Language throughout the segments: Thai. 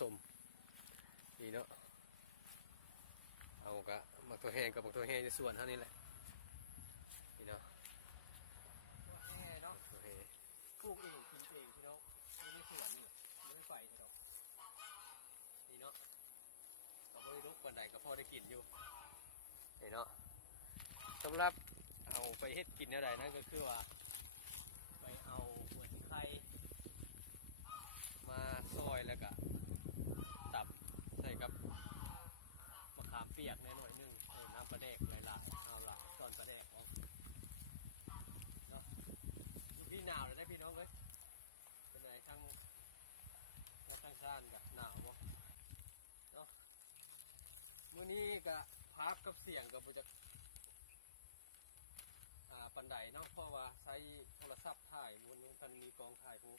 สมนี่เนาะเอากะมักตัวแห้งกับมักตัวแห้งในส่วนเท่านี้แหละนี่เนาะแห้เนาะตัวแห้งปลูกเองกินเองพี่น้องไม่สวนนี่ไม่ไฟพี่น้องนี่เนาะก็ไม่ได้รบกวนใดก็พอได้กินอยู่นี่เนาะสำหรับเอาไปเฮ็ดกินอะไรนั่นก็คือว่าไปเอาหัวไข่มาซอยแล้วก็ตับใส่กับมะขามเปียกหน่อยนึงน้ำปลาแดกหลายๆเอาละตอนปลาแดกเนาะพี่หนาวเลยได้พี่น้องเลยเป็นไงทั้งชาติกับหนาวเนาะมื้อนี้กับพักกับเสียงกับจะปันไดเนาะเพราะว่าใช้โทรศัพท์ถ่ายวันนี้มันมีกองถ่ายหู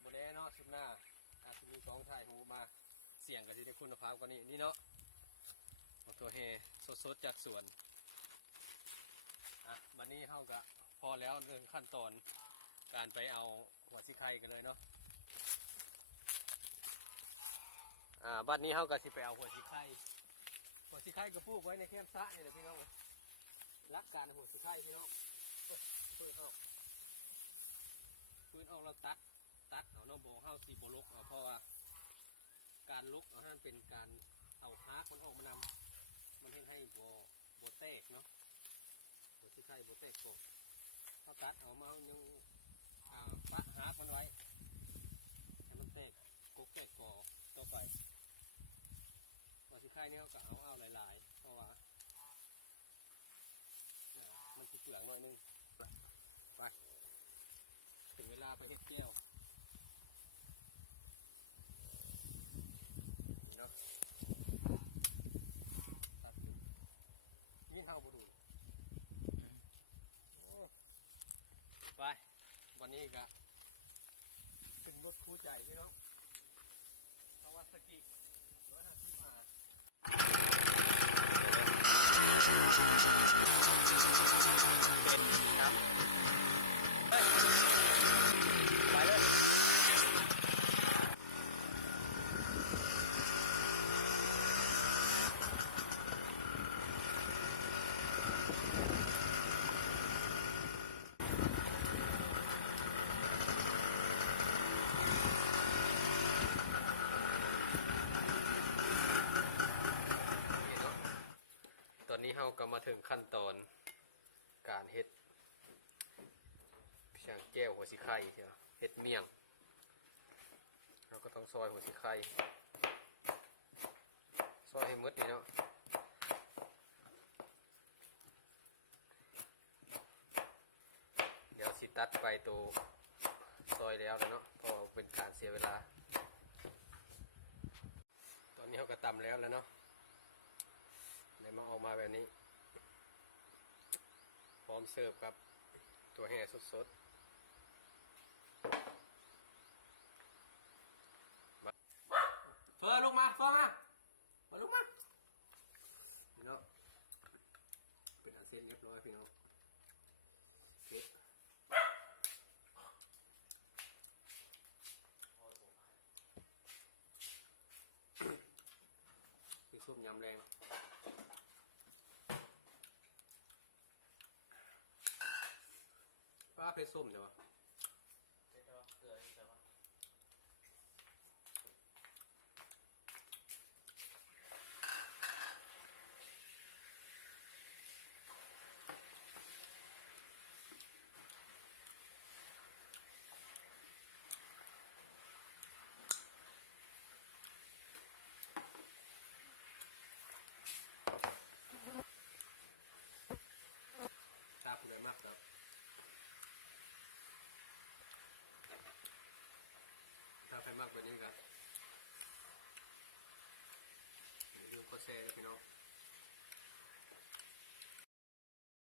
โมเดลเนาะชุดหน้าอาจจะมีกองถ่ายหูมาเสียงกับที่ได้คุณภาพกว่านี้นี่เนาะตัวเฮสดๆจากสวนวันนี้เขาก็พอแล้วเรื่องขั้นตอนการไปเอาหัวซิไข่กันเลยเนาะบัดนี้เขาก็สิไปเอาหัวซิไข่ก็ปลูกไว้ในแคมป์ซะนี่แหละพี่น้องรักการหัวซิไข่พี่น้องปืนออกเราตัดเอาน้องบอกเข้าสีโบลกเพราะว่าการลุกเอาห้ามเป็นการเอาฮากมันออกมานำมันให้โบเตกเนาะหัวซิไข่โบเตกก่อนเขาตัดเอามายังปะฮากมันไว้ให้มันแตกกุ๊กแตกก่อต่อไปหัวซิไข่เนี่ยเขาก็เอาหลายๆเพราะว่ามันจะเจืองหน่อยนึงไปถึงเวลาไปเฮ็ดแก้วเนาะตัดนี่เท่าบุรุษไปวันนี้ก็เป็นรถคู่ใจพี่น้องคาวาซากิ150มาเป็นครับไปเลยตอนนี้เราก็มาถึงขั้นตอนการเฮ็ดช่างแก้วหัวสีไข่ใช่ไหมเฮ็ดเมี่ยงเราก็ต้องซอยหัวสีไข่ซอยให้มืดนี่เนาะเดี๋ยวสิตัดไปตัวซอยแล้วเนาะเพราะเป็นการเสียเวลาตอนนี้เราก็ตำแล้วเนาะได้มาออกมาแบบนี้พร้อมเสิร์ฟกับตัวแห่สดๆเฟิร์ลงมาลุกมาพี่น้องเป็นอันเส้นเรียบร้อยพี่น้องคือส้มยำแรงป้าเพชรส้มใช่ปะเกลือใช่ปะตาเปลือยมากครับถ้าใครมากแบบนี้ครับอย่าลืมกดแชร์นะพี่น้อง